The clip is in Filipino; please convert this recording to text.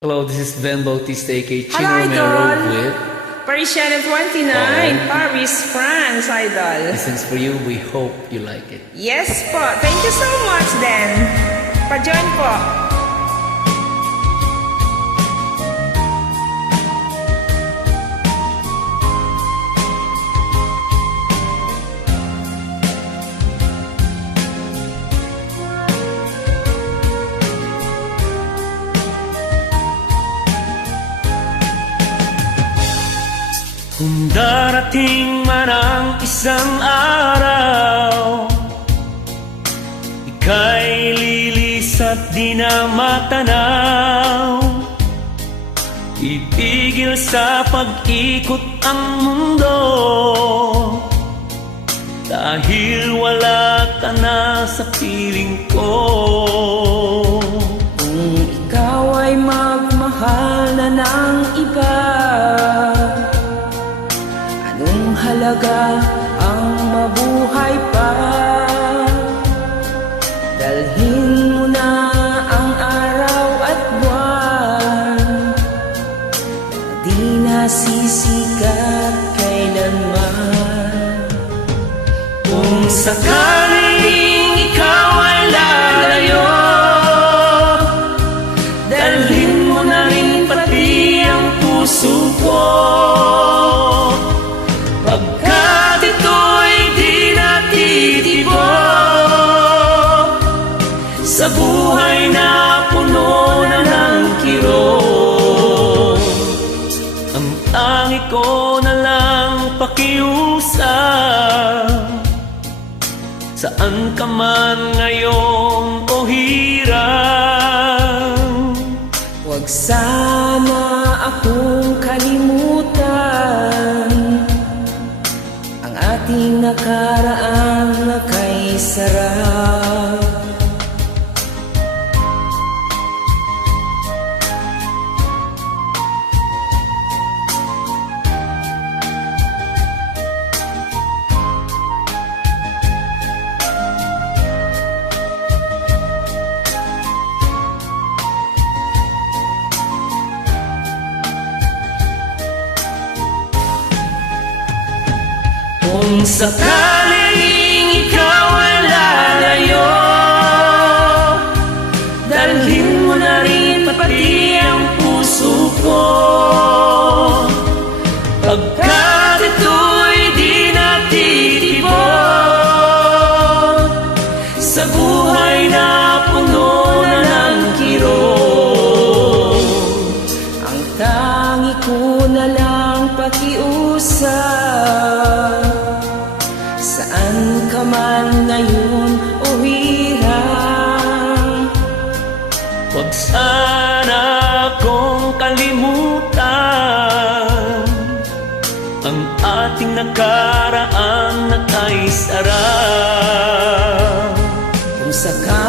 Hello, this is Ben Bautista, aka Chino Hello, Romero Idol. with Parisienne 29, Paris, France, Idol. This is for you. We hope you like it. Yes po. Thank you so much then. Pa-join po. Kung darating man ang isang araw, ika'y lilis at di na matanaw. Itigil sa pag-ikot ang mundo, dahil wala ka na sa piling ko. Kung ikaw ay magmahal na ng iba, anong halaga ang mabuhay pa? Dalhin mo na ang araw at buwan, di nasisikat kailanman. Kung sakaling ikaw ay lalayo, dalhin mo na rin pati ang puso ko. Pagkat ito'y di natitibok sa buhay na puno na ng kirot. Ang tangi ko na lang pakiusap, saan ka man ngayon o hirang. Huwag sana akong kalimutan ang ating nakaraang nakaisarap. Kung sakaling ikaw ay lalayo, dalhin mo na rin pati ang puso ko. Pagkat ito'y di natitibok sa buhay na puno na ng kirot. Ang tangi ko na lang pakiusap, saan ka man ngayon o hirang. Huwag sana akong kalimutan ang ating nakaraan na kaisarap. Kung sakali